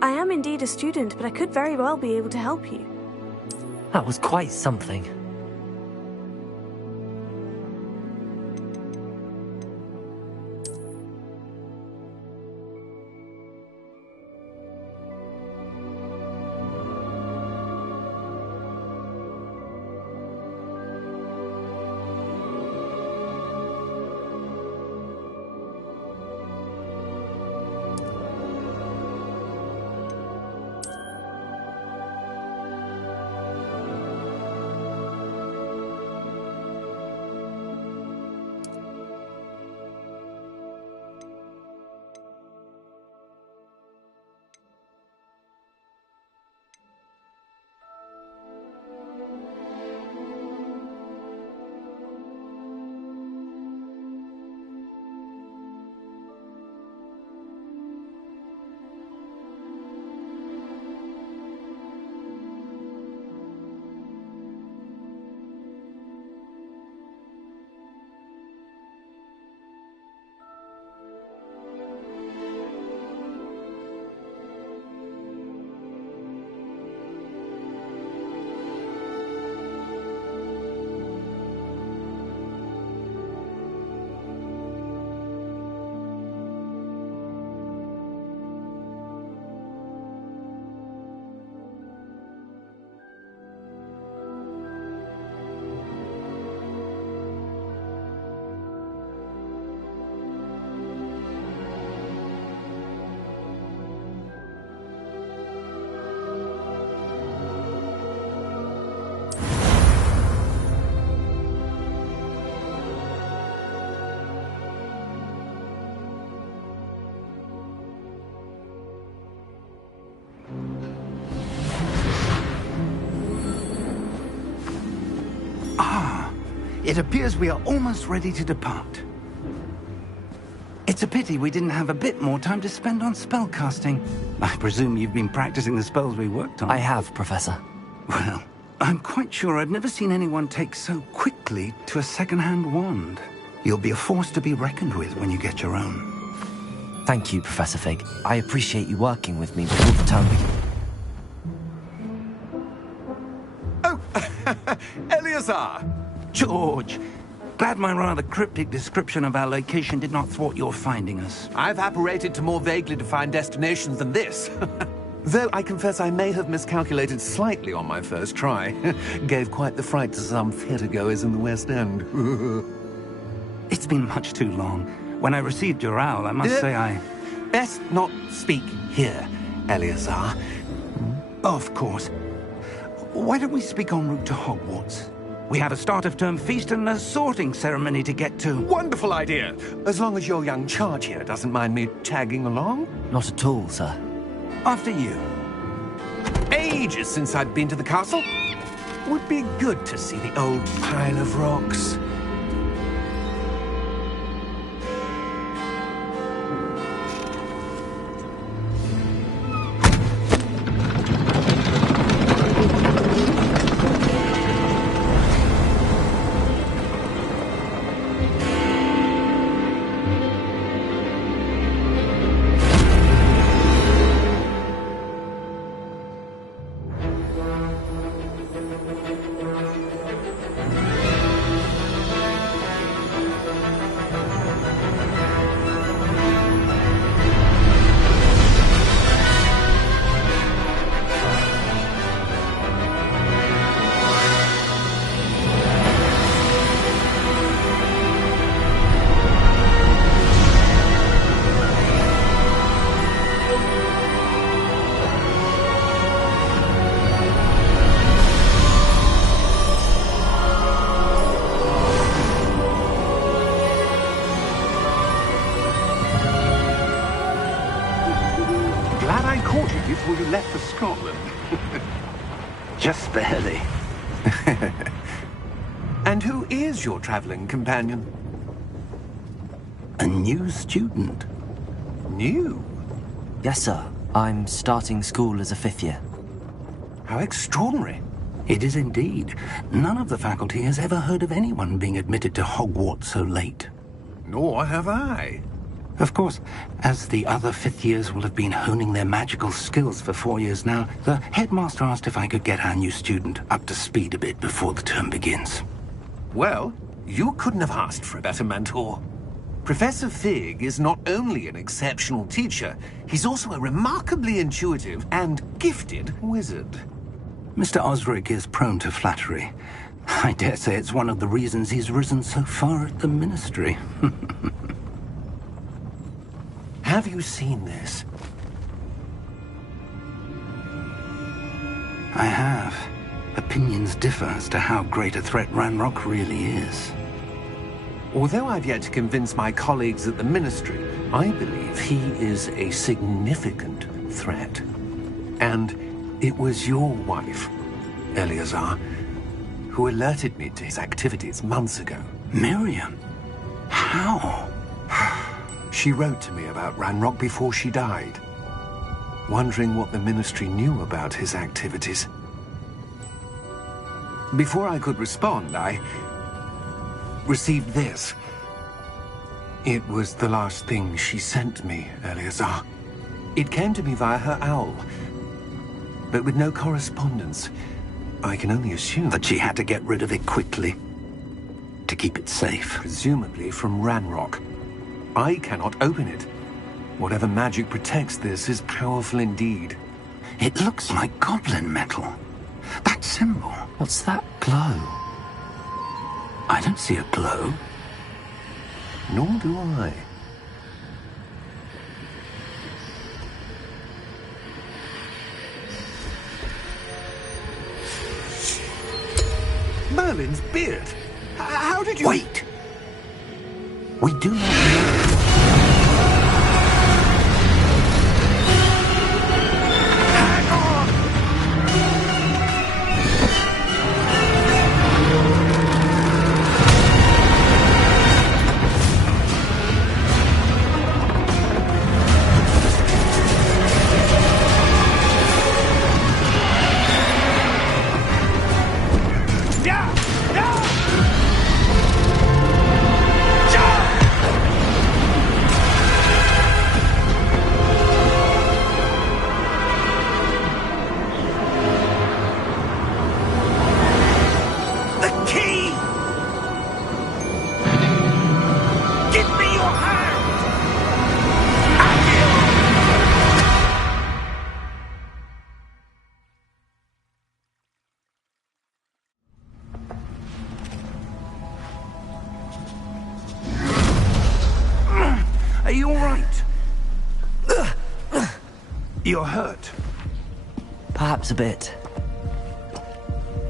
I am indeed a student, but I could very well be able to help you. That was quite something. It appears we are almost ready to depart. It's a pity we didn't have a bit more time to spend on spellcasting. I presume you've been practicing the spells we worked on. I have, Professor. Well, I'm quite sure I've never seen anyone take so quickly to a second-hand wand. You'll be a force to be reckoned with when you get your own. Thank you, Professor Fig. I appreciate you working with me before the term begins. Oh, Eleazar! George! Glad my rather cryptic description of our location did not thwart your finding us. I've apparated to more vaguely defined destinations than this. Though I confess I may have miscalculated slightly on my first try. Gave quite the fright to some theatregoers in the West End. It's been much too long. When I received your owl, I must say I... Best not speak here, Eleazar. Of course. Why don't we speak en route to Hogwarts? We have a start-of-term feast and a sorting ceremony to get to. Wonderful idea! As long as your young charge here doesn't mind me tagging along. Not at all, sir. After you. Ages since I'd been to the castle. Would be good to see the old pile of rocks. Before you left for Scotland. Just barely. And who is your traveling companion? A new student. New? Yes, sir. I'm starting school as a 5th year. How extraordinary. It is indeed. None of the faculty has ever heard of anyone being admitted to Hogwarts so late. Nor have I. Of course, as the other fifth years will have been honing their magical skills for 4 years now, the headmaster asked if I could get our new student up to speed a bit before the term begins. Well, you couldn't have asked for a better mentor. Professor Fig is not only an exceptional teacher, he's also a remarkably intuitive and gifted wizard. Mr. Osric is prone to flattery. I dare say it's one of the reasons he's risen so far at the Ministry. Have you seen this? I have. Opinions differ as to how great a threat Ranrock really is. Although I've yet to convince my colleagues at the Ministry, I believe he is a significant threat. And it was your wife, Eleazar, who alerted me to his activities months ago. Miriam? How? She wrote to me about Ranrock before she died, wondering what the Ministry knew about his activities. Before I could respond, I received this. It was the last thing she sent me, Eleazar. It came to me via her owl, but with no correspondence. I can only assume That she had to get rid of it quickly, to keep it safe. presumably from Ranrock. I cannot open it. Whatever magic protects this is powerful indeed. It looks like goblin metal. That symbol. What's that glow? I don't see a glow. Nor do I. Merlin's beard! How did you... Wait! We do not know. Are you all right? You're hurt. Perhaps a bit.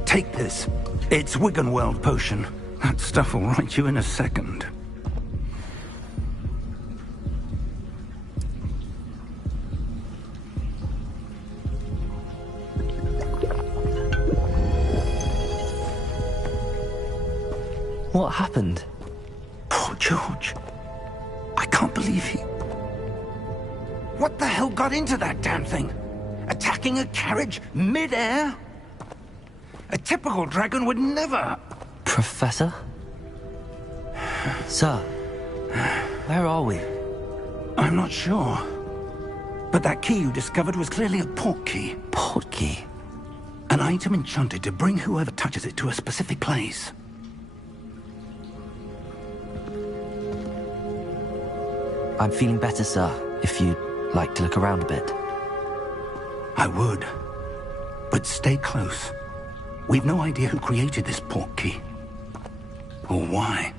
Take this. It's Wiggenweld potion. That stuff will right you in a second. What happened? Poor George. I can't believe he... What the hell got into that damn thing? Attacking a carriage mid-air? A typical dragon would never... Professor? Sir, where are we? I'm not sure. But that key you discovered was clearly a port key. Port key? An item enchanted to bring whoever touches it to a specific place. I'm feeling better, sir, if you'd like to look around a bit. I would. But stay close. We've no idea who created this port key. Or why.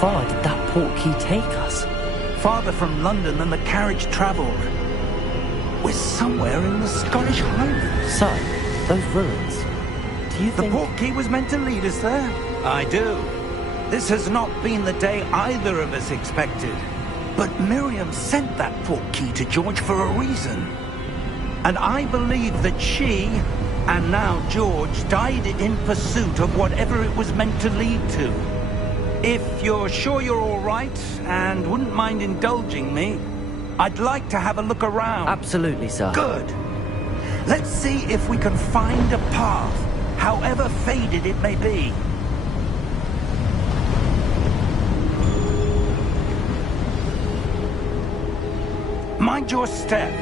far did that portkey take us? Farther from London than the carriage travelled. We're somewhere in the Scottish Highlands. So, those ruins. Do you think... The portkey was meant to lead us there? I do. This has not been the day either of us expected. But Miriam sent that portkey to George for a reason. And I believe that she, and now George, died in pursuit of whatever it was meant to lead to. If you're sure you're all right, and wouldn't mind indulging me, I'd like to have a look around. Absolutely, sir. Good. Let's see if we can find a path, however faded it may be. Mind your step.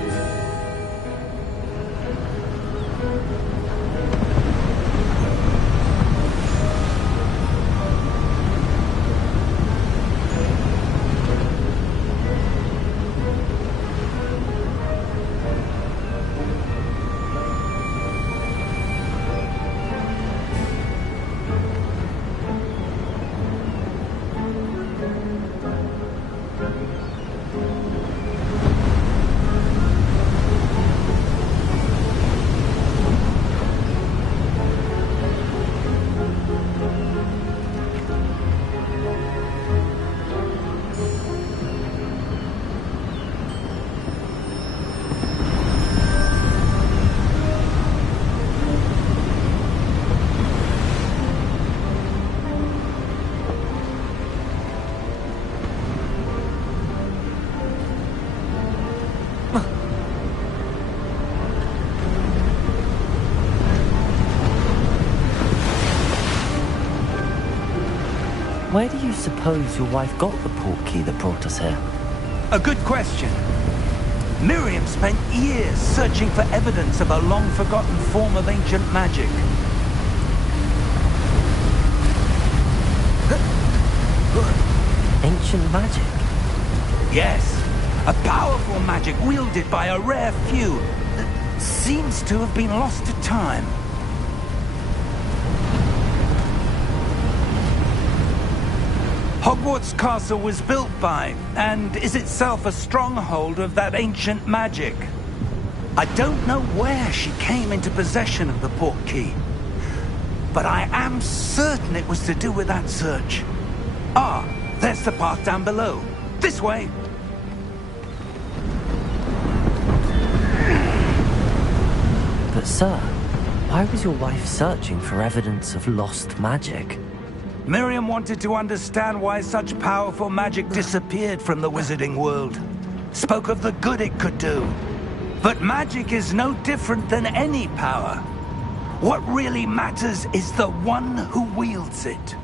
Where do you suppose your wife got the portkey that brought us here? A good question. Miriam spent years searching for evidence of a long-forgotten form of ancient magic. Ancient magic? Yes, a powerful magic wielded by a rare few that seems to have been lost to time. Hogwarts Castle was built by, and is itself a stronghold of that ancient magic. I don't know where she came into possession of the portkey, but I am certain it was to do with that search. Ah, there's the path down below. This way. But sir, why was your wife searching for evidence of lost magic? Miriam wanted to understand why such powerful magic disappeared from the wizarding world. Spoke of the good it could do. But magic is no different than any power. What really matters is the one who wields it.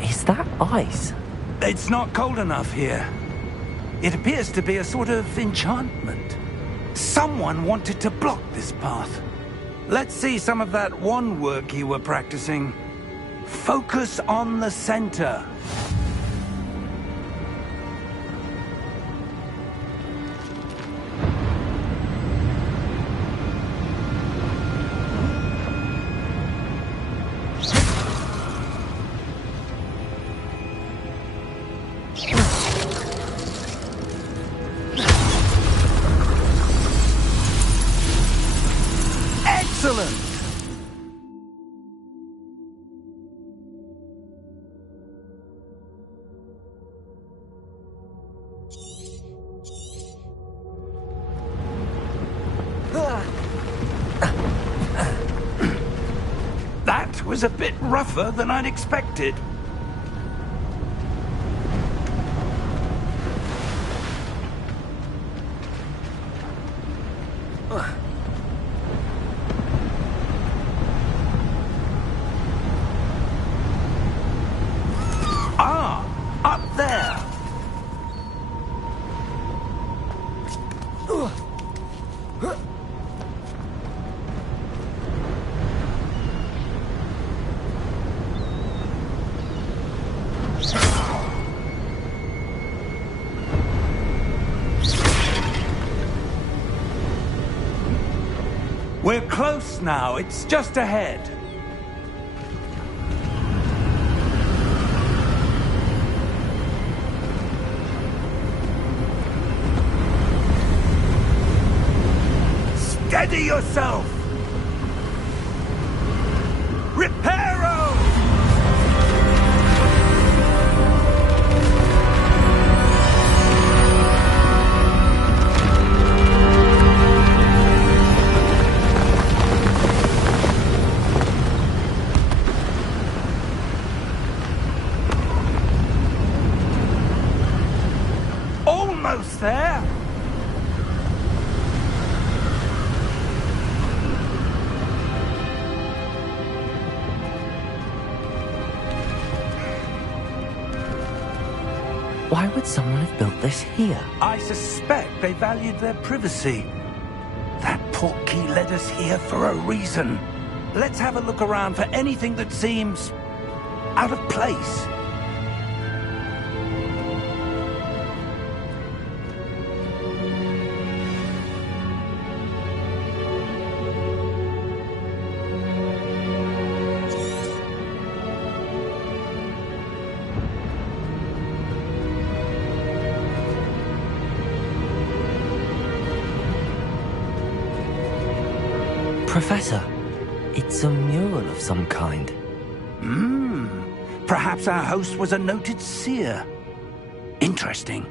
Is that ice? It's not cold enough here. It appears to be a sort of enchantment. Someone wanted to block this path. Let's see some of that wand work you were practicing. Focus on the center. Excellent! That was a bit rougher than I'd expected. Up there! We're close now. It's just ahead. Steady yourself! Reparo! Almost there! Why would someone have built this here? I suspect they valued their privacy. That portkey led us here for a reason. Let's have a look around for anything that seems out of place. Professor, it's a mural of some kind. Perhaps our host was a noted seer. Interesting.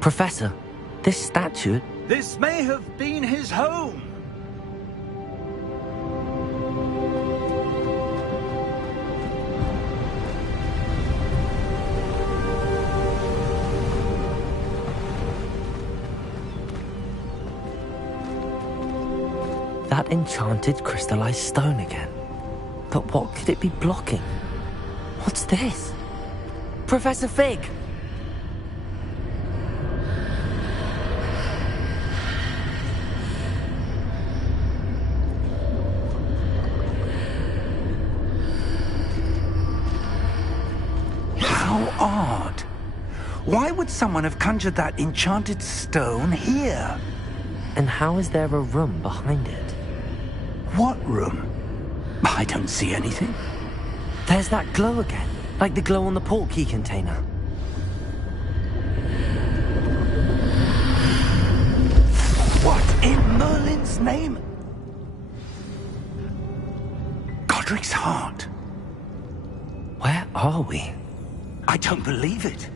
Professor, this statue... This may have been his home. That enchanted crystallized stone again. But what could it be blocking? What's this? Professor Fig! Odd. Why would someone have conjured that enchanted stone here? And how is there a room behind it? What room? I don't see anything. There's that glow again, like the glow on the portkey container. What in Merlin's name? Godric's heart. Where are we? I don't believe it.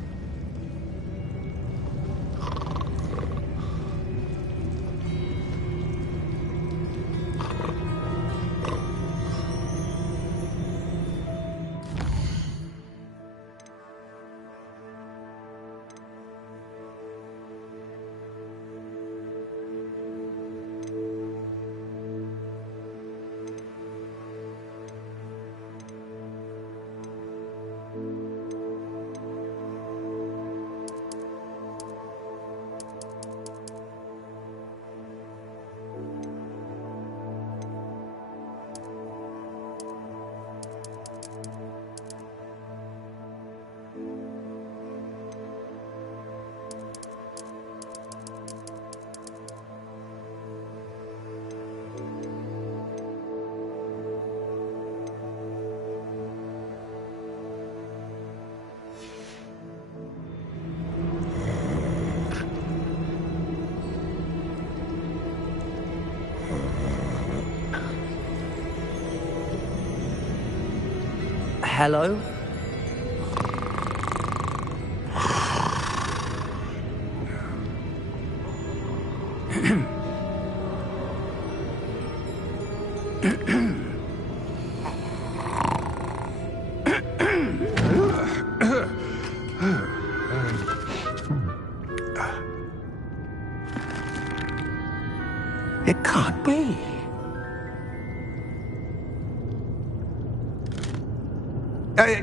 Hello?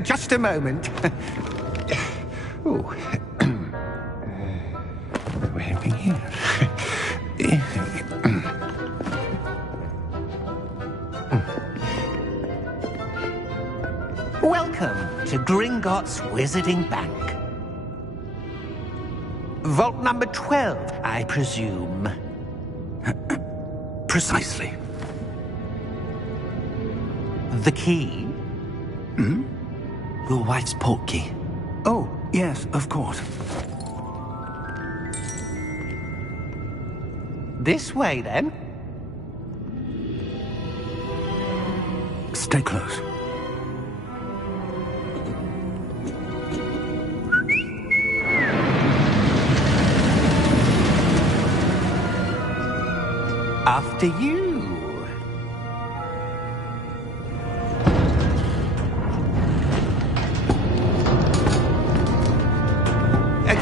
Just a moment. Oh. Where are we here? Welcome to Gringotts Wizarding Bank. Vault number 12, I presume. Precisely. The key? Your wife's port key. Oh, yes, of course. This way, then. Stay close. After you.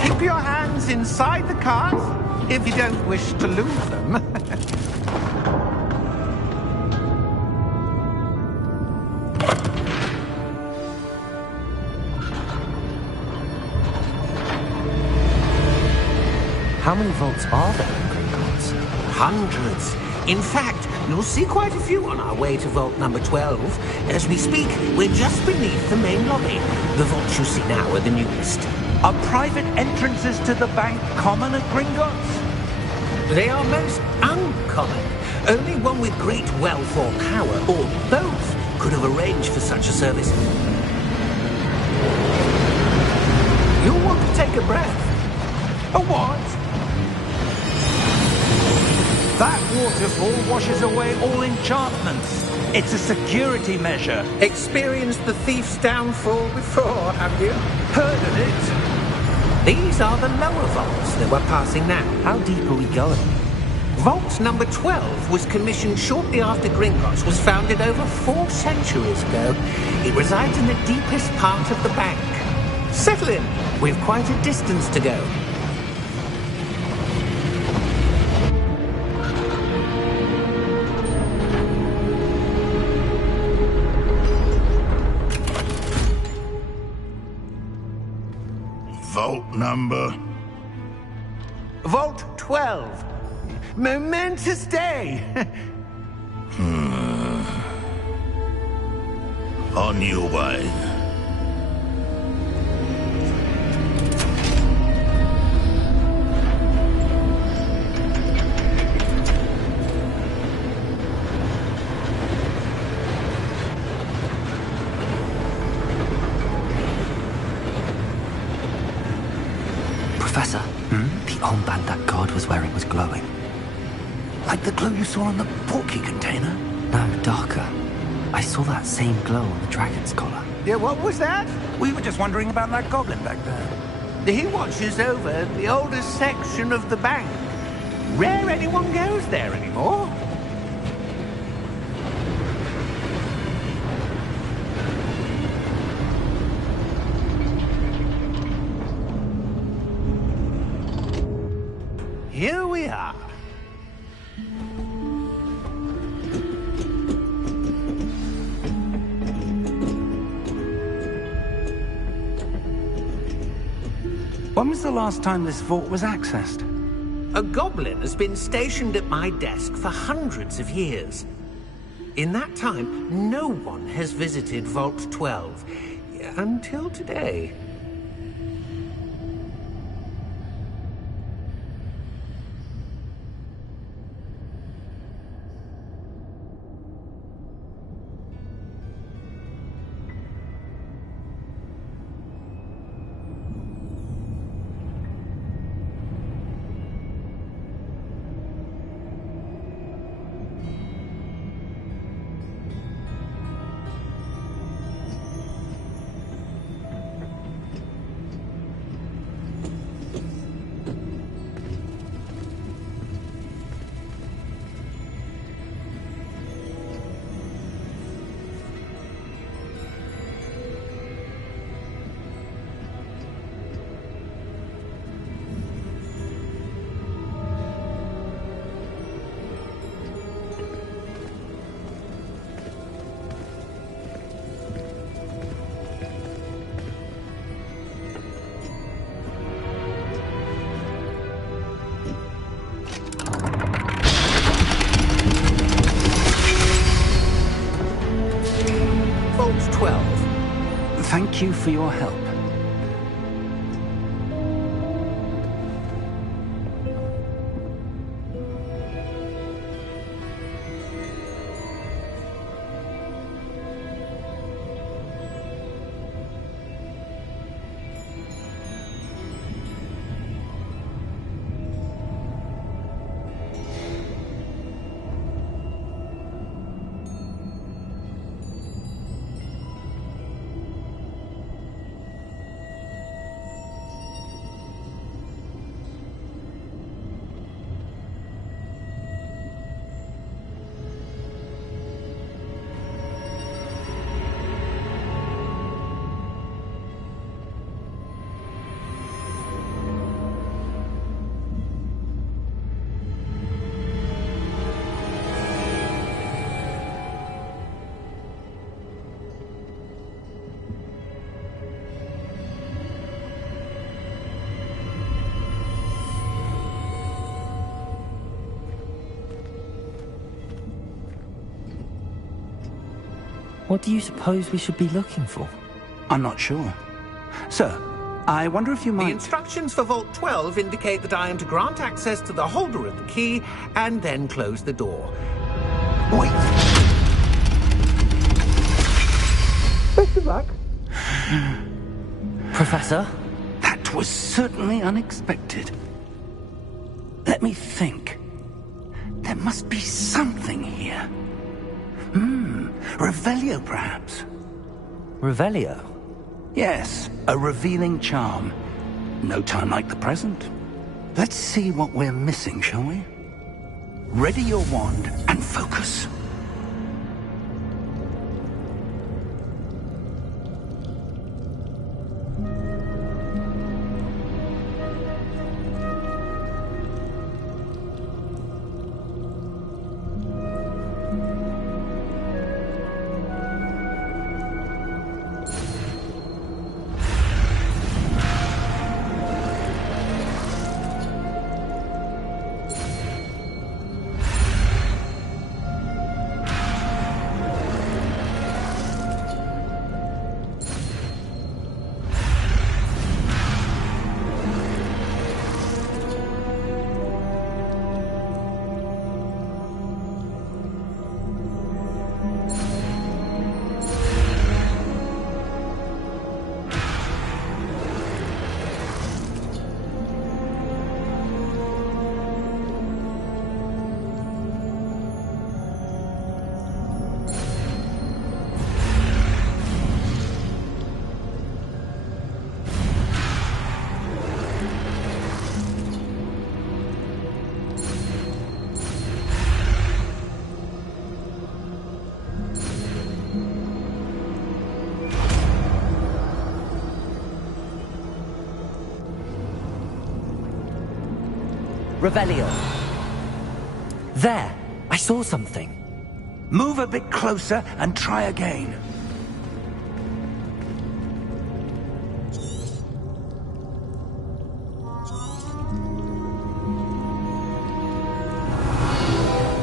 Keep your hands inside the cart if you don't wish to lose them. How many vaults are there in Gringotts? Hundreds. In fact, you'll see quite a few on our way to vault number 12. As we speak, we're just beneath the main lobby. The vaults you see now are the newest. Are private entrances to the bank common at Gringotts? They are most uncommon. Only one with great wealth or power, or both, could have arranged for such a service. You'll want to take a breath. A what? That waterfall washes away all enchantments. It's a security measure. Experienced the thief's downfall before, have you? Heard of it? These are the lower vaults that we're passing now. How deep are we going? Vault number 12 was commissioned shortly after Gringotts was founded over 4 centuries ago. It resides in the deepest part of the bank. Settle in. We've quite a distance to go. Vault number? Vault 12. Momentous day. On your way. Professor, the armband that guard was wearing was glowing. Like the glow you saw on the portkey container? No, darker. I saw that same glow on the dragon's collar. Yeah, what was that? We were just wondering about that goblin back there. He watches over the oldest section of the bank. Rare anyone goes there anymore. Here we are. When was the last time this vault was accessed? A goblin has been stationed at my desk for hundreds of years. In that time, no one has visited Vault 12 until today. Vault 12. Thank you for your help. What do you suppose we should be looking for? I'm not sure. Sir, I wonder if you The might... instructions for Vault 12 indicate that I am to grant access to the holder of the key and then close the door. Wait! Best of luck. Professor? That was certainly unexpected. Let me think. There must be something here. Revelio, perhaps? Revelio? Yes, a revealing charm. No time like the present. Let's see what we're missing, shall we? Ready your wand and focus. Revelio. There! I saw something. Move a bit closer and try again.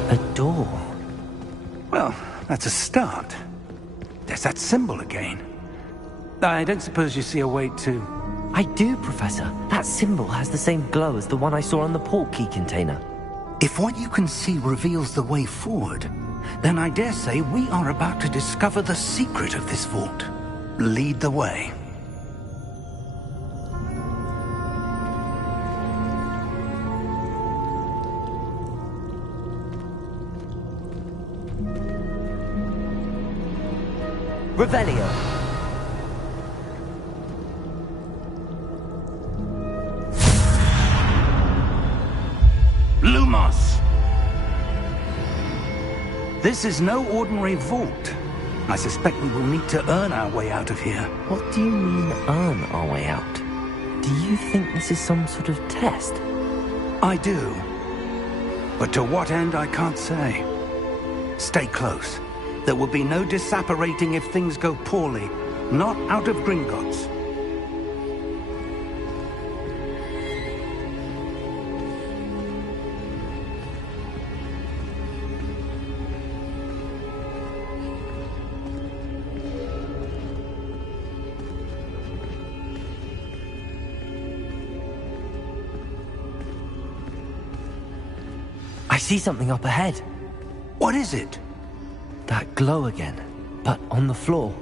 A door. Well, that's a start. There's that symbol again. I don't suppose you see a way to... I do, Professor. That symbol has the same glow as the one I saw on the port key container. If what you can see reveals the way forward, then I dare say we are about to discover the secret of this vault. Lead the way. Revelio. Lumos! This is no ordinary vault. I suspect we will need to earn our way out of here. What do you mean, earn our way out? Do you think this is some sort of test? I do. But to what end, I can't say. Stay close. There will be no disapparating if things go poorly. Not out of Gringotts. see something up ahead. What is it? That glow again, but on the floor.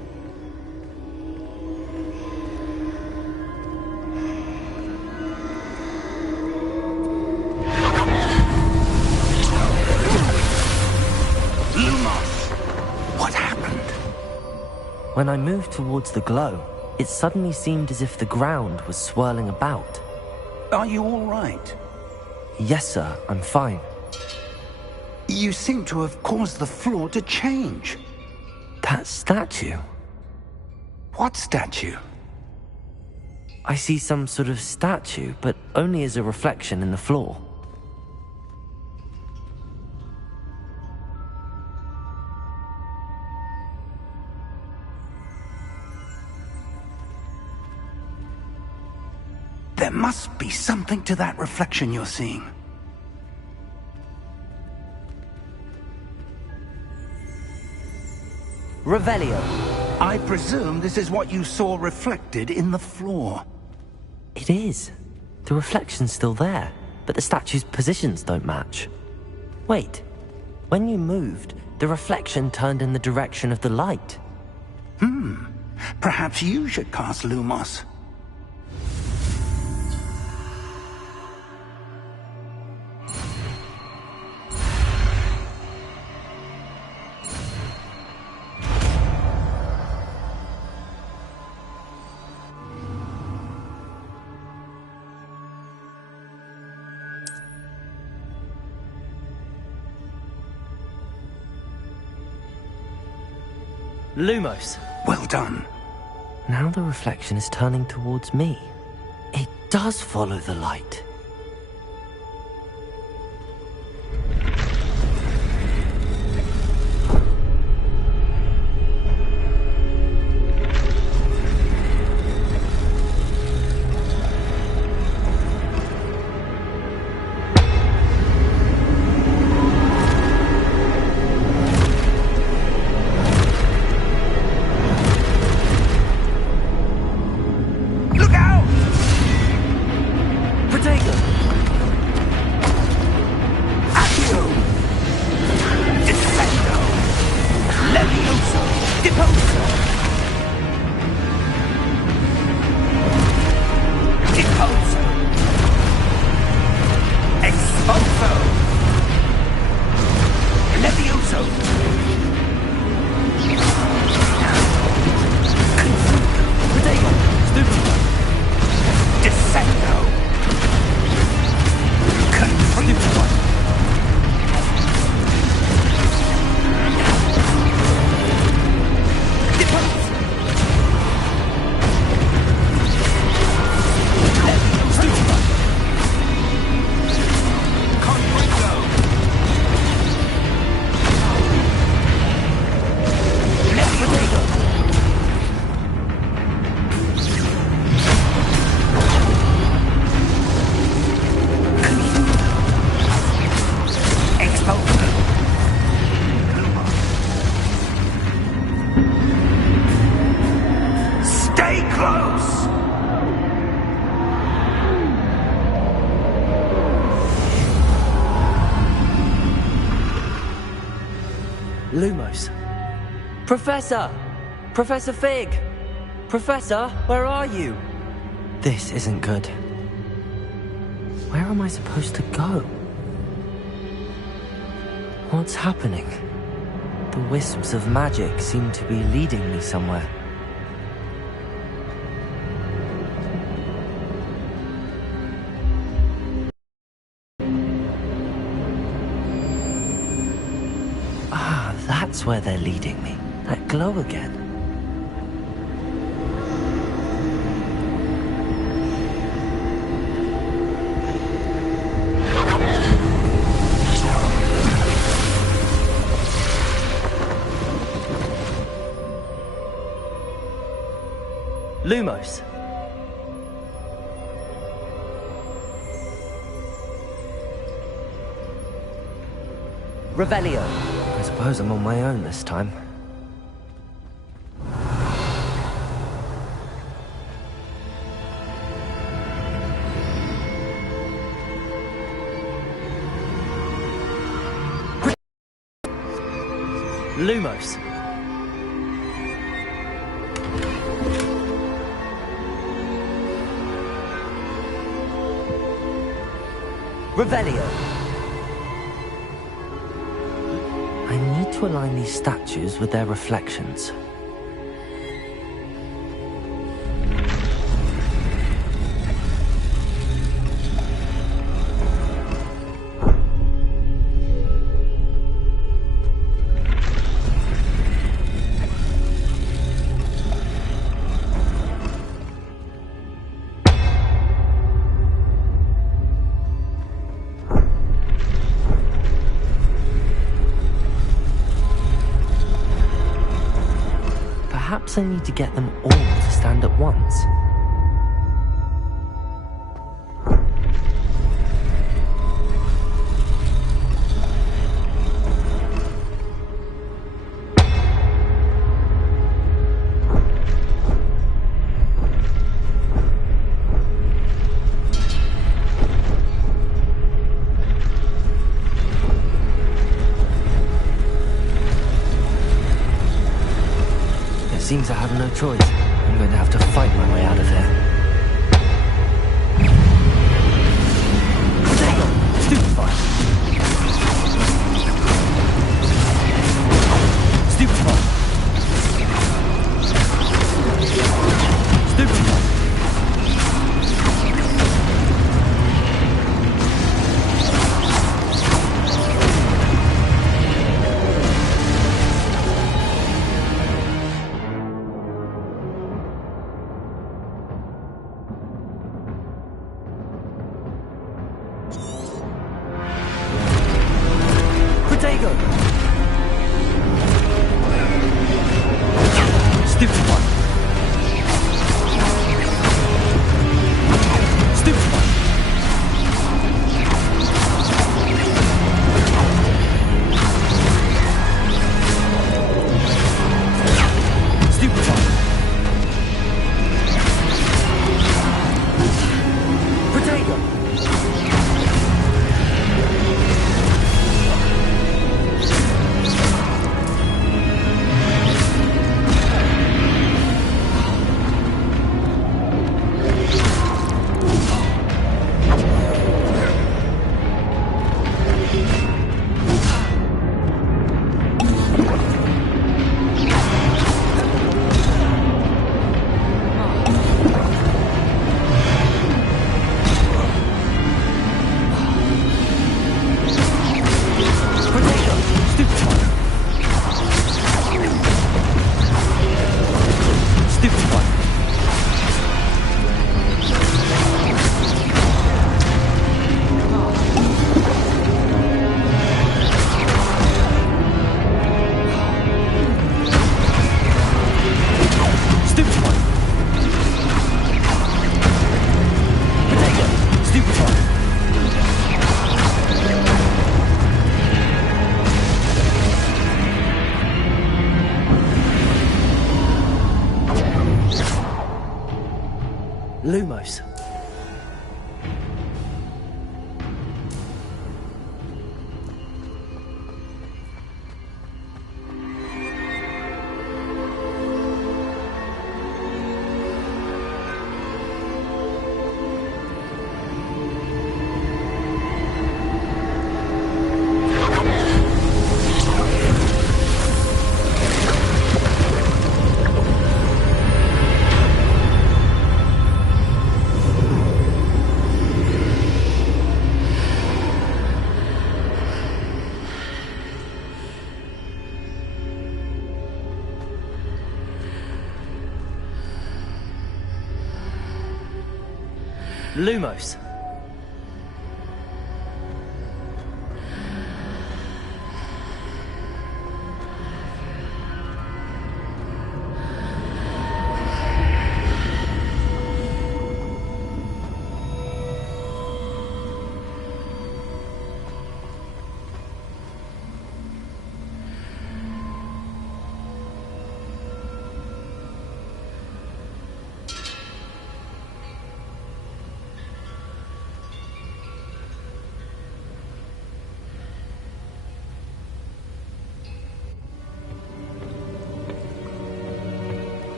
Lumos! What happened? When I moved towards the glow, it suddenly seemed as if the ground was swirling about. Are you all right? Yes, sir, I'm fine. You seem to have caused the floor to change. That statue? What statue? I see some sort of statue, but only as a reflection in the floor. There must be something to that reflection you're seeing. Revelio. I presume this is what you saw reflected in the floor. It is. The reflection's still there, but the statue's positions don't match. Wait. When you moved, the reflection turned in the direction of the light. Perhaps you should cast Lumos. Lumos. Well done. Now the reflection is turning towards me. It does follow the light. Lumos. Professor! Professor Fig! Professor, where are you? This isn't good. Where am I supposed to go? What's happening? The wisps of magic seem to be leading me somewhere. Ah, that's where they're leading me. That glow again. Lumos. Revelio. I suppose I'm on my own this time. Lumos. Revelio. I need to align these statues with their reflections. Perhaps I need to get them all to stand at once. Seems I have no choice. I'm going to have to fight my way out of here. Stupefy! Stupefy! Stupefy! Lumos. Lumos.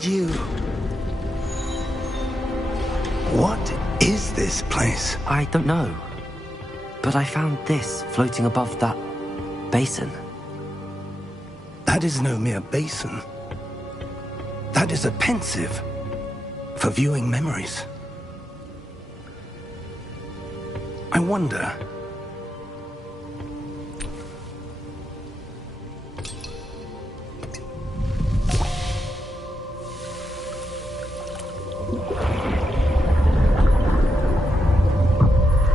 did you... What is this place? I don't know. But I found this floating above that basin. That is no mere basin. That is a pensive for viewing memories. I wonder...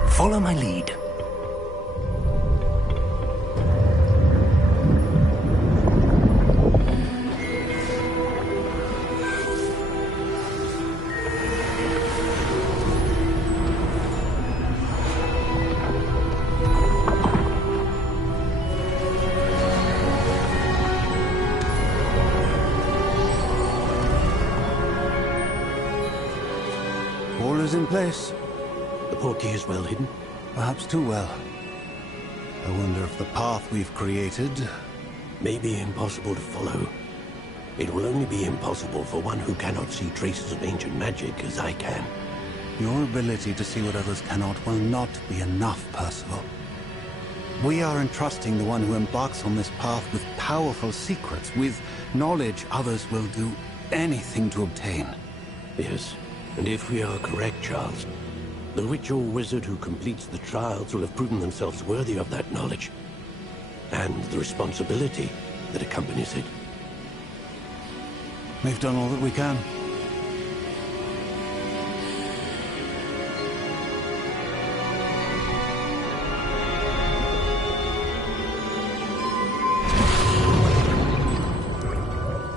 Follow my lead. All is in place. The portkey is well hidden. Perhaps too well. I wonder if the path we've created... May be impossible to follow. It will only be impossible for one who cannot see traces of ancient magic as I can. Your ability to see what others cannot will not be enough, Percival. We are entrusting the one who embarks on this path with powerful secrets, with knowledge others will do anything to obtain. Yes, and if we are correct, Charles, the witch or wizard who completes the trials will have proven themselves worthy of that knowledge, and the responsibility that accompanies it. We've done all that we can.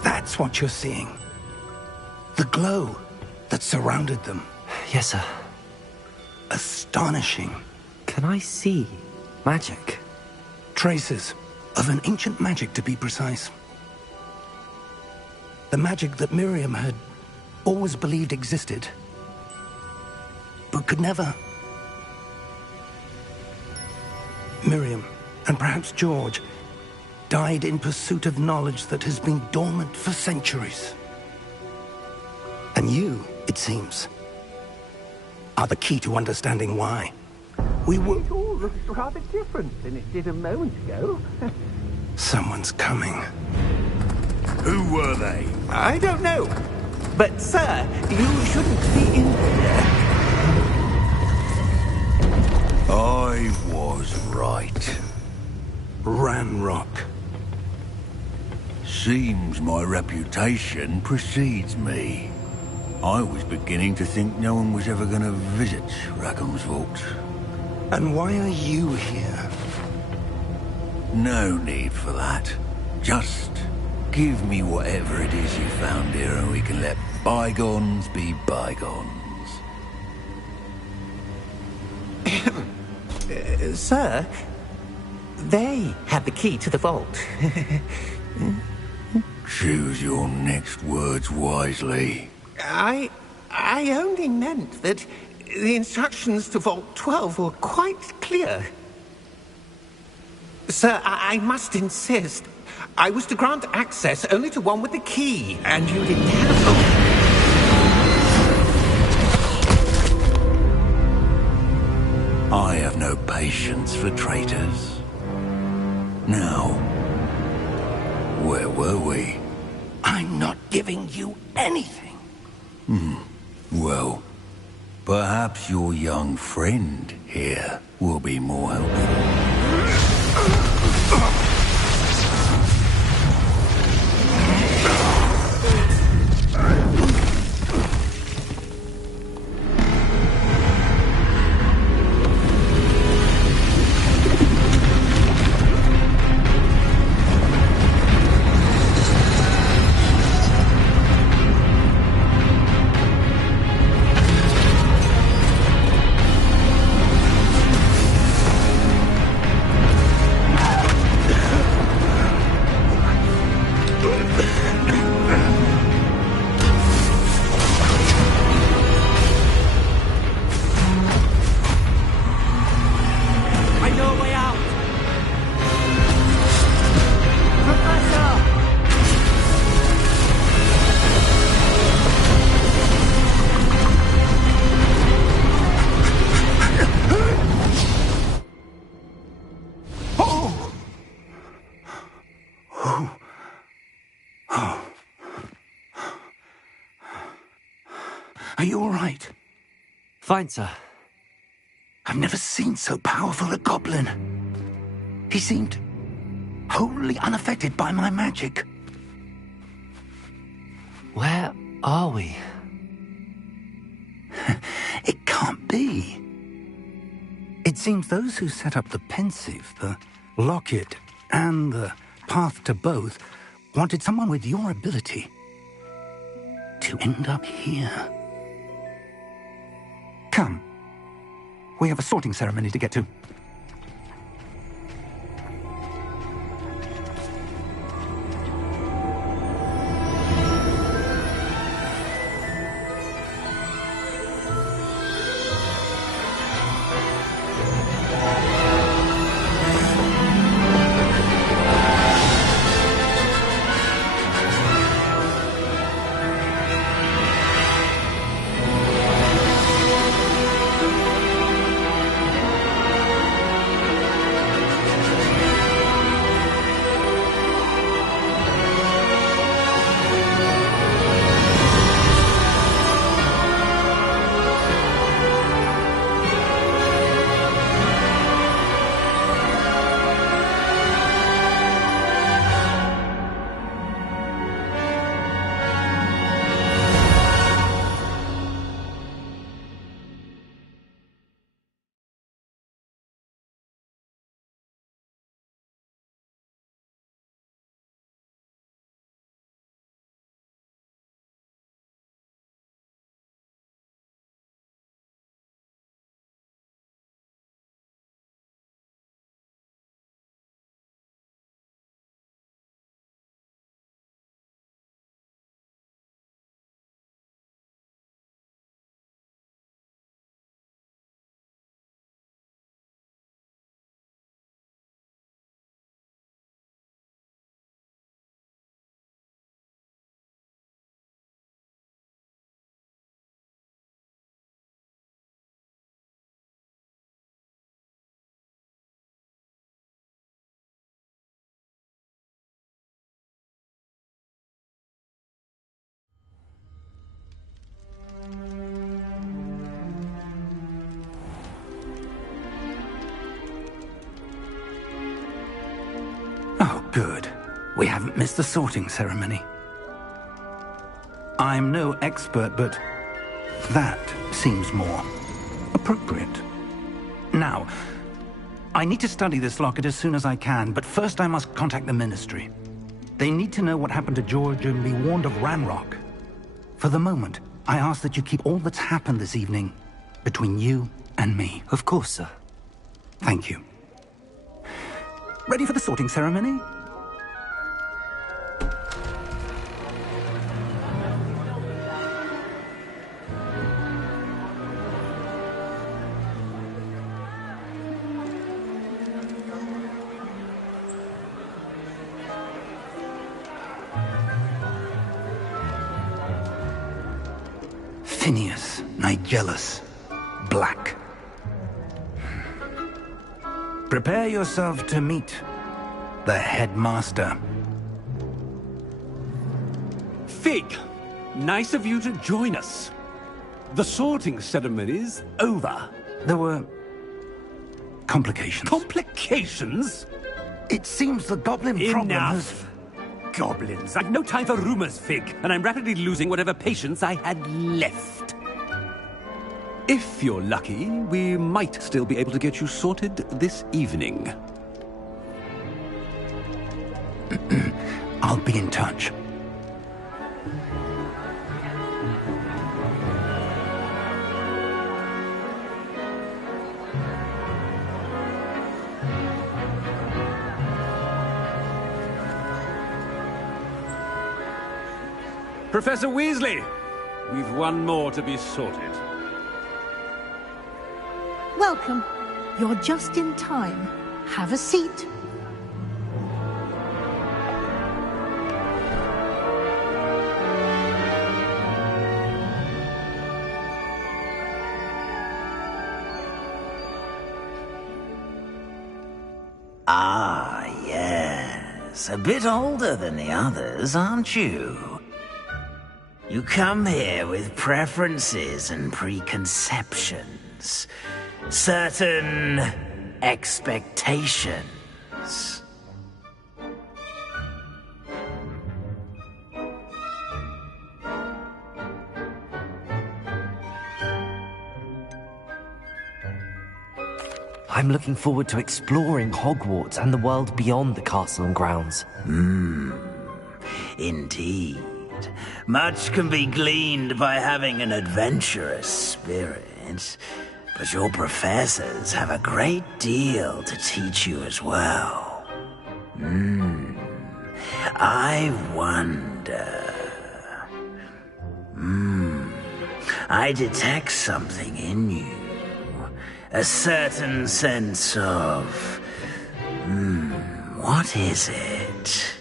That's what you're seeing. The glow that surrounded them. Yes, sir. Astonishing. Can I see magic? Traces of an ancient magic, to be precise. The magic that Miriam had always believed existed, but could never. Miriam, and perhaps George, died in pursuit of knowledge that has been dormant for centuries. And you, it seems, are the key to understanding why. We were... It all looks rather different than it did a moment ago. Someone's coming. Who were they? I don't know. But, sir, you shouldn't be in here. I was right. Ranrock. Seems my reputation precedes me. I was beginning to think no one was ever going to visit Rackham's vault. And why are you here? No need for that. Just give me whatever it is you found here and we can let bygones be bygones. Sir, they have the key to the vault. Choose your next words wisely. I only meant that the instructions to Vault 12 were quite clear. Sir, I must insist. I was to grant access only to one with the key, and you didn't have them. I have no patience for traitors. Now, where were we? I'm not giving you anything. Well, perhaps your young friend here will be more helpful. Are you all right? Fine, sir. I've never seen so powerful a goblin. He seemed wholly unaffected by my magic. Where are we? It can't be. It seems those who set up the pensive, the locket, and the path to both wanted someone with your ability to end up here. Come. We have a sorting ceremony to get to. Oh, good. We haven't missed the sorting ceremony. I'm no expert, but that seems more appropriate. Now, I need to study this locket as soon as I can, but first I must contact the Ministry. They need to know what happened to George and be warned of Ranrock. For the moment, I ask that you keep all that's happened this evening between you and me. Of course, sir. Thank you. Ready for the sorting ceremony? Phineas, Nigellus, Black. Prepare yourself to meet the headmaster. Fig, nice of you to join us. The sorting ceremony's over. There were complications. Complications? It seems the goblin problem has... Enough! Goblins. I've no time for rumors, Fig, and I'm rapidly losing whatever patience I had left. If you're lucky, we might still be able to get you sorted this evening. I'll be in touch. Professor Weasley, we've one more to be sorted. Welcome. You're just in time. Have a seat. Ah, yes. A bit older than the others, aren't you? You come here with preferences and preconceptions. Certain expectations. I'm looking forward to exploring Hogwarts and the world beyond the castle and grounds. Indeed. Much can be gleaned by having an adventurous spirit, but your professors have a great deal to teach you as well. I wonder... I detect something in you. A certain sense of... what is it?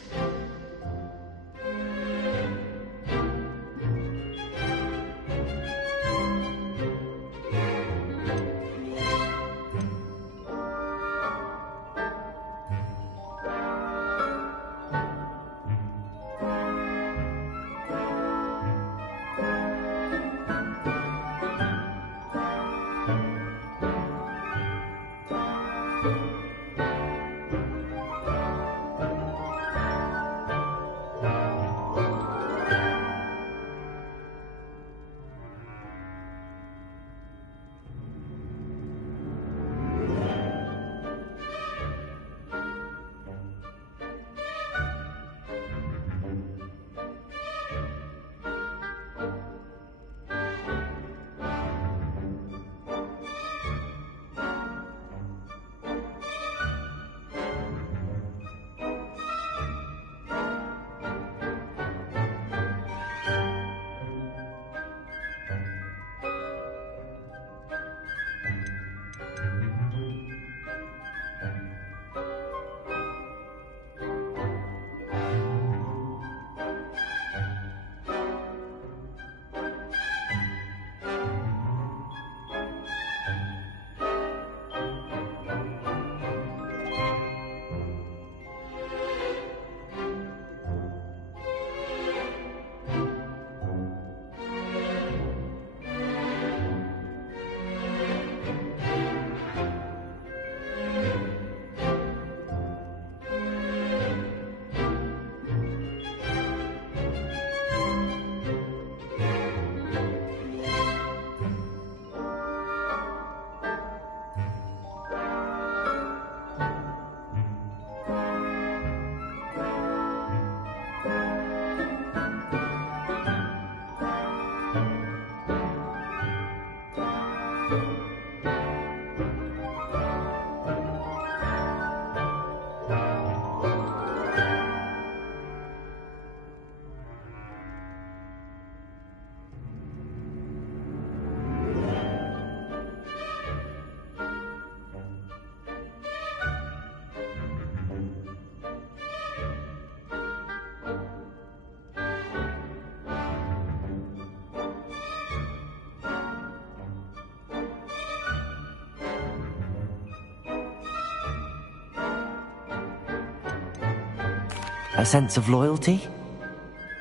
A sense of loyalty?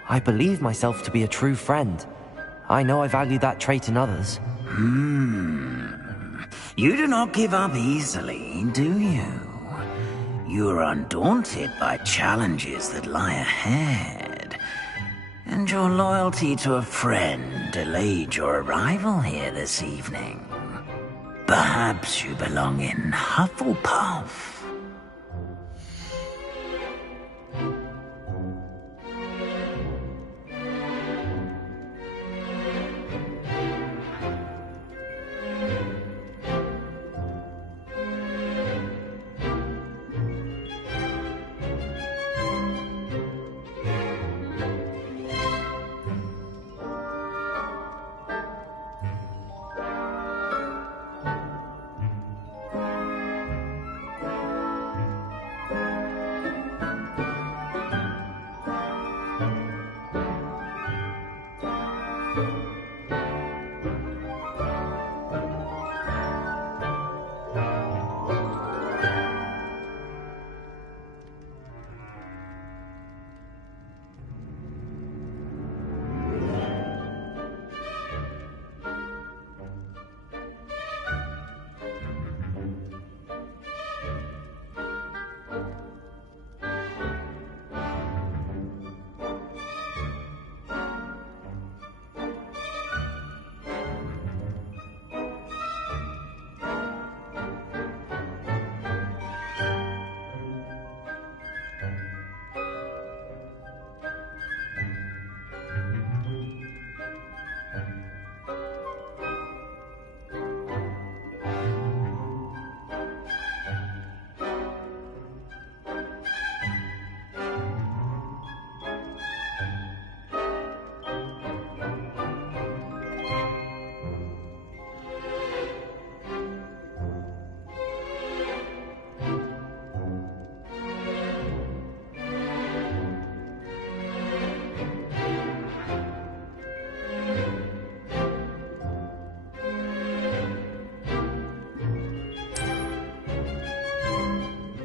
I believe myself to be a true friend. I know I value that trait in others. You do not give up easily, do you? You are undaunted by challenges that lie ahead. And your loyalty to a friend delayed your arrival here this evening. Perhaps you belong in Hufflepuff.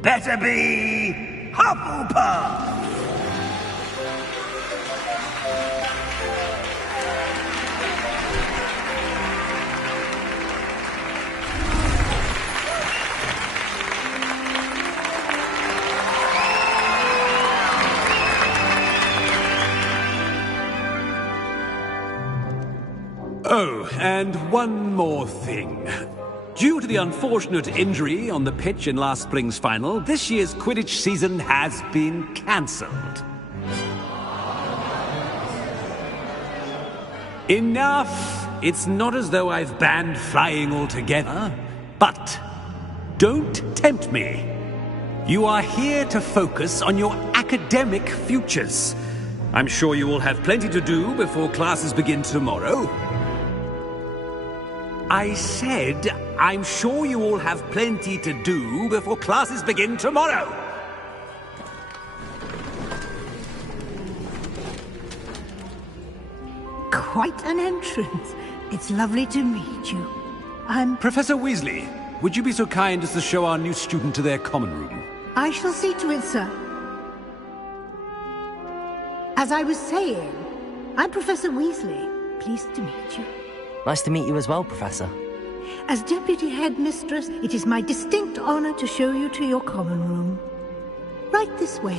better be Hufflepuff! Oh, and one more thing. Due to the unfortunate injury on the pitch in last spring's final, this year's Quidditch season has been cancelled. Enough! It's not as though I've banned flying altogether, but don't tempt me. You are here to focus on your academic futures. I'm sure you will have plenty to do before classes begin tomorrow. I said, I'm sure you all have plenty to do before classes begin tomorrow. Quite an entrance. It's lovely to meet you. Professor Weasley, would you be so kind as to show our new student to their common room? I shall see to it, sir. As I was saying, I'm Professor Weasley. Pleased to meet you. Nice to meet you as well, Professor. As Deputy Headmistress, it is my distinct honor to show you to your common room. Right this way.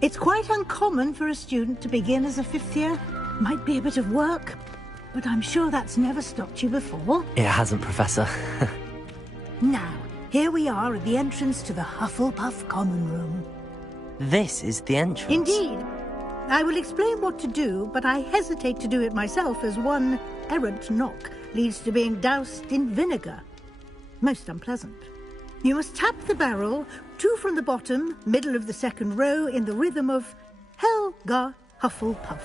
It's quite uncommon for a student to begin as a fifth year. Might be a bit of work, but I'm sure that's never stopped you before. It hasn't, Professor. Now, here we are at the entrance to the Hufflepuff common room. This is the entrance. Indeed. I will explain what to do, but I hesitate to do it myself as one errant knock leads to being doused in vinegar. Most unpleasant. You must tap the barrel, 2 from the bottom, middle of the second row, in the rhythm of Helga Hufflepuff.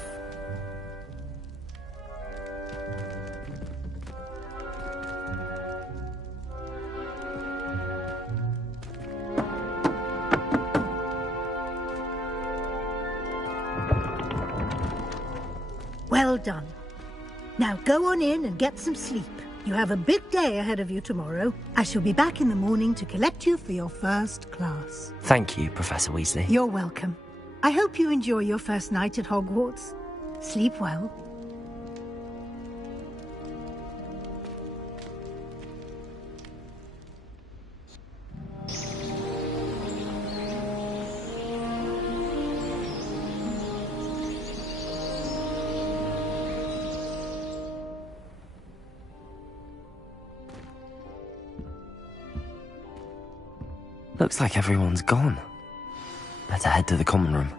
Well done. Now go on in and get some sleep. You have a big day ahead of you tomorrow. I shall be back in the morning to collect you for your first class. Thank you, Professor Weasley. You're welcome. I hope you enjoy your first night at Hogwarts. Sleep well. Looks like everyone's gone. Better head to the common room.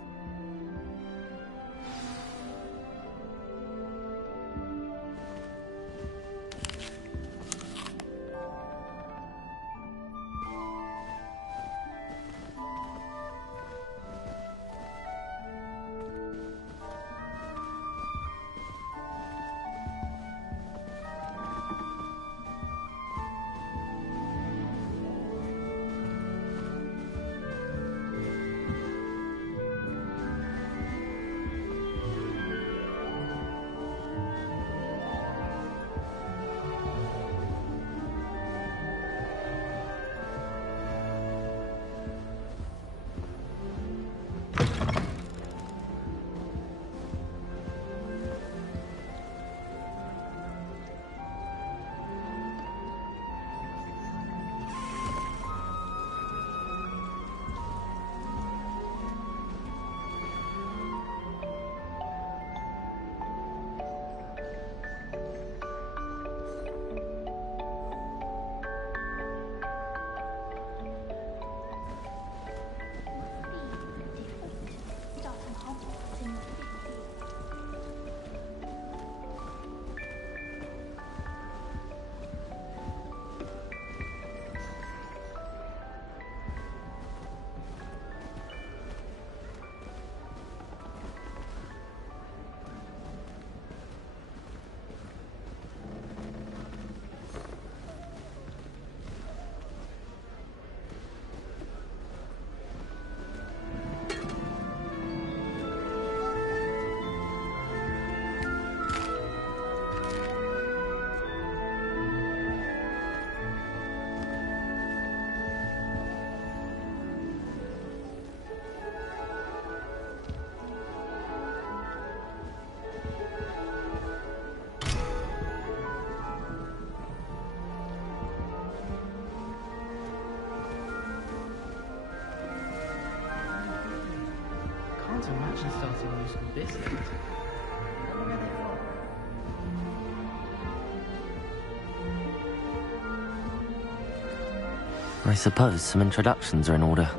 can't imagine starting a new school this late. I suppose some introductions are in order.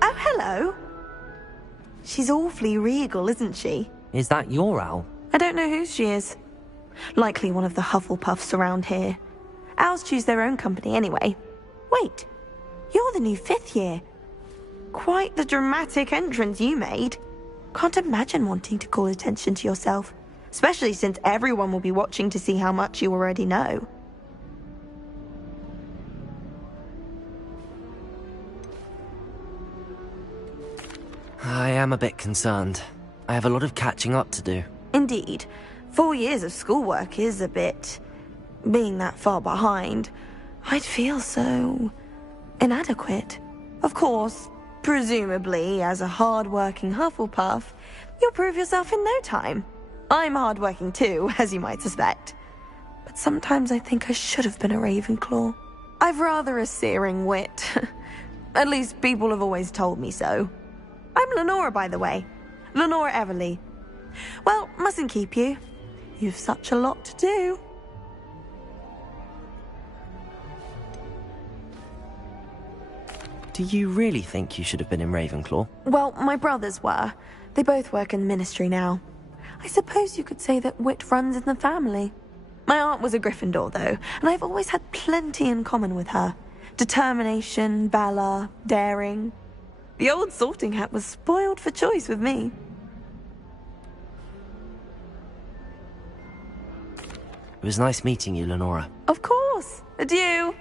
Oh, hello. She's awfully regal, isn't she? Is that your owl? I don't know whose she is. Likely one of the Hufflepuffs around here. Owls choose their own company anyway. Wait, you're the new 5th year. Quite the dramatic entrance you made. Can't imagine wanting to call attention to yourself, especially since everyone will be watching to see how much you already know. I am a bit concerned. I have a lot of catching up to do. Indeed. 4 years of schoolwork is a bit... being that far behind. I'd feel so... inadequate. Of course, presumably, as a hard-working Hufflepuff, you'll prove yourself in no time. I'm hard-working too, as you might suspect. But sometimes I think I should have been a Ravenclaw. I've rather a searing wit. At least people have always told me so. I'm Lenora, by the way. Lenora Everly. Well, mustn't keep you. You've such a lot to do. Do you really think you should have been in Ravenclaw? Well, my brothers were. They both work in the ministry now. I suppose you could say that wit runs in the family. My aunt was a Gryffindor, though, and I've always had plenty in common with her. Determination, valor, daring. The old sorting hat was spoiled for choice with me. It was nice meeting you, Lenora. Of course. Adieu.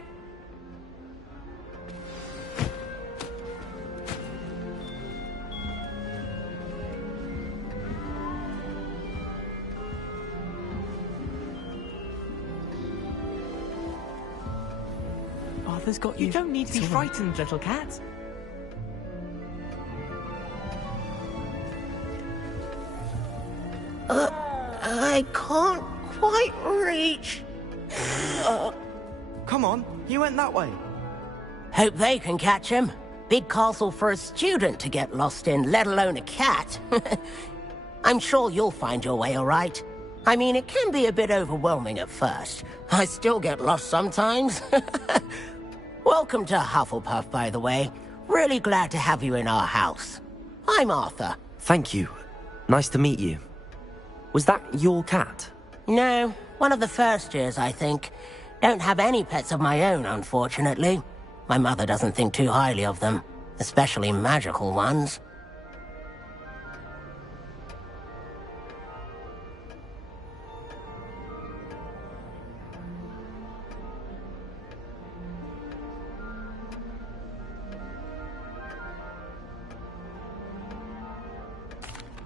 Arthur's got you. You don't need to be frightened, little cat. I can't quite reach. Come on, he went that way. Hope they can catch him. Big castle for a student to get lost in, let alone a cat. I'm sure you'll find your way all right. I mean, it can be a bit overwhelming at first. I still get lost sometimes. Welcome to Hufflepuff, by the way. Really glad to have you in our house. I'm Arthur. Thank you. Nice to meet you. Was that your cat? No, one of the first years, I think. Don't have any pets of my own, unfortunately. My mother doesn't think too highly of them, especially magical ones.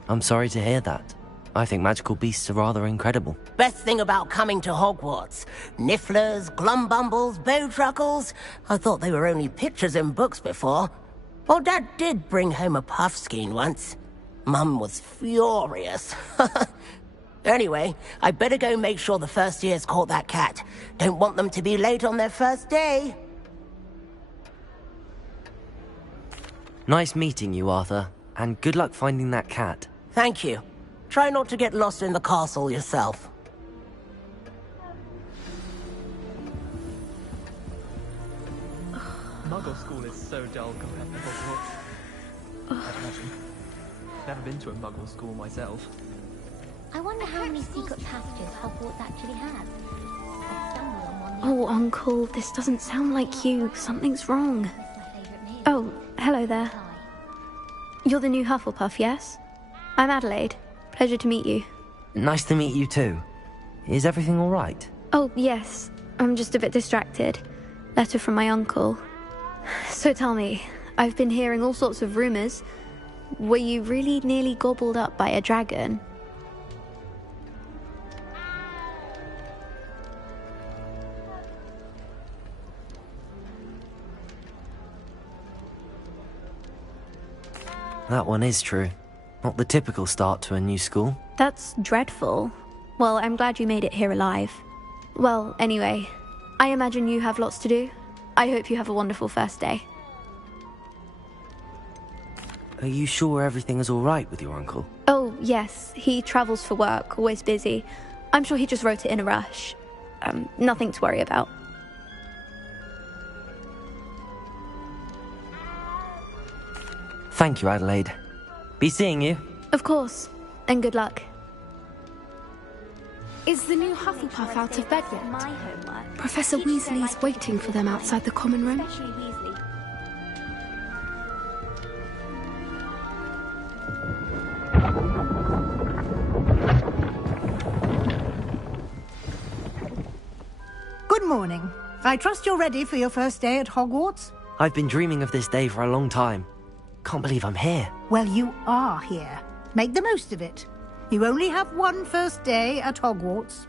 I'm sorry to hear that. I think magical beasts are rather incredible. Best thing about coming to Hogwarts. Nifflers, Glumbumbles, Bowtruckles. I thought they were only pictures in books before. Well, Dad did bring home a Puffskein once. Mum was furious. Anyway, I better go make sure the first years caught that cat. Don't want them to be late on their first day. Nice meeting you, Arthur. And good luck finding that cat. Thank you. Try not to get lost in the castle yourself. Muggle school is so dull compared to Hogwarts. I'd imagine. Never been to a Muggle school myself. I wonder how many secret passages Hogwarts actually has. I stumbled on one. Oh, Uncle, this doesn't sound like you. Something's wrong. Oh, hello there. You're the new Hufflepuff, yes? I'm Adelaide. Pleasure to meet you. Nice to meet you too. Is everything all right? Oh, yes. I'm just a bit distracted. Letter from my uncle. So tell me, I've been hearing all sorts of rumors. Were you really nearly gobbled up by a dragon? That one is true. Not the typical start to a new school. That's dreadful. Well, I'm glad you made it here alive. Well, anyway, I imagine you have lots to do. I hope you have a wonderful first day. Are you sure everything is all right with your uncle? Oh, yes. He travels for work, always busy. I'm sure he just wrote it in a rush. Nothing to worry about. Thank you, Adelaide. Be seeing you. Of course. And good luck. Is the new Hufflepuff out of bed yet? Professor Weasley's waiting for them outside the common room. Good morning. I trust you're ready for your first day at Hogwarts? I've been dreaming of this day for a long time. Can't believe I'm here. Well, you are here. Make the most of it. You only have one first day at Hogwarts.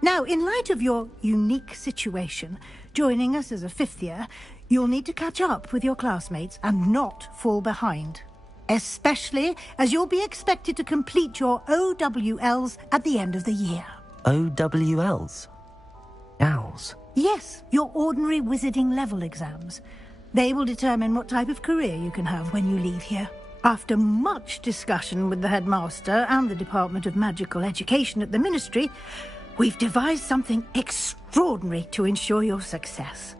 Now, in light of your unique situation, joining us as a fifth year, you'll need to catch up with your classmates and not fall behind. Especially as you'll be expected to complete your OWLs at the end of the year. OWLs? Owls? Yes, your ordinary wizarding level exams. They will determine what type of career you can have when you leave here. After much discussion with the headmaster and the Department of Magical Education at the Ministry, we've devised something extraordinary to ensure your success.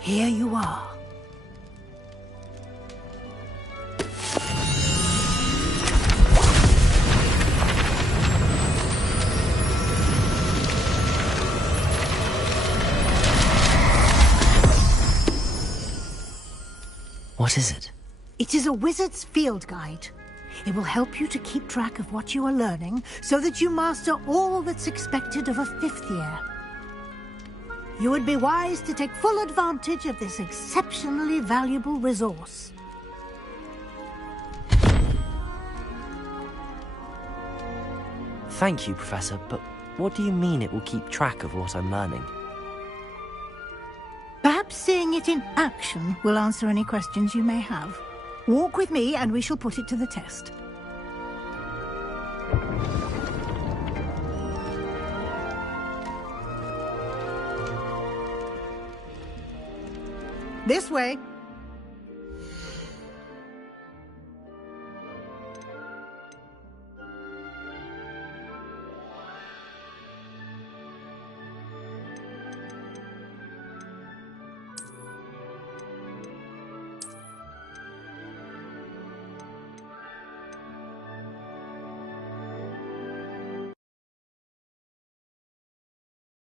Here you are. What is it? It is a wizard's field guide. It will help you to keep track of what you are learning so that you master all that's expected of a fifth year. You would be wise to take full advantage of this exceptionally valuable resource. Thank you, Professor, but what do you mean it will keep track of what I'm learning? Perhaps seeing it in action will answer any questions you may have. Walk with me and we shall put it to the test. This way.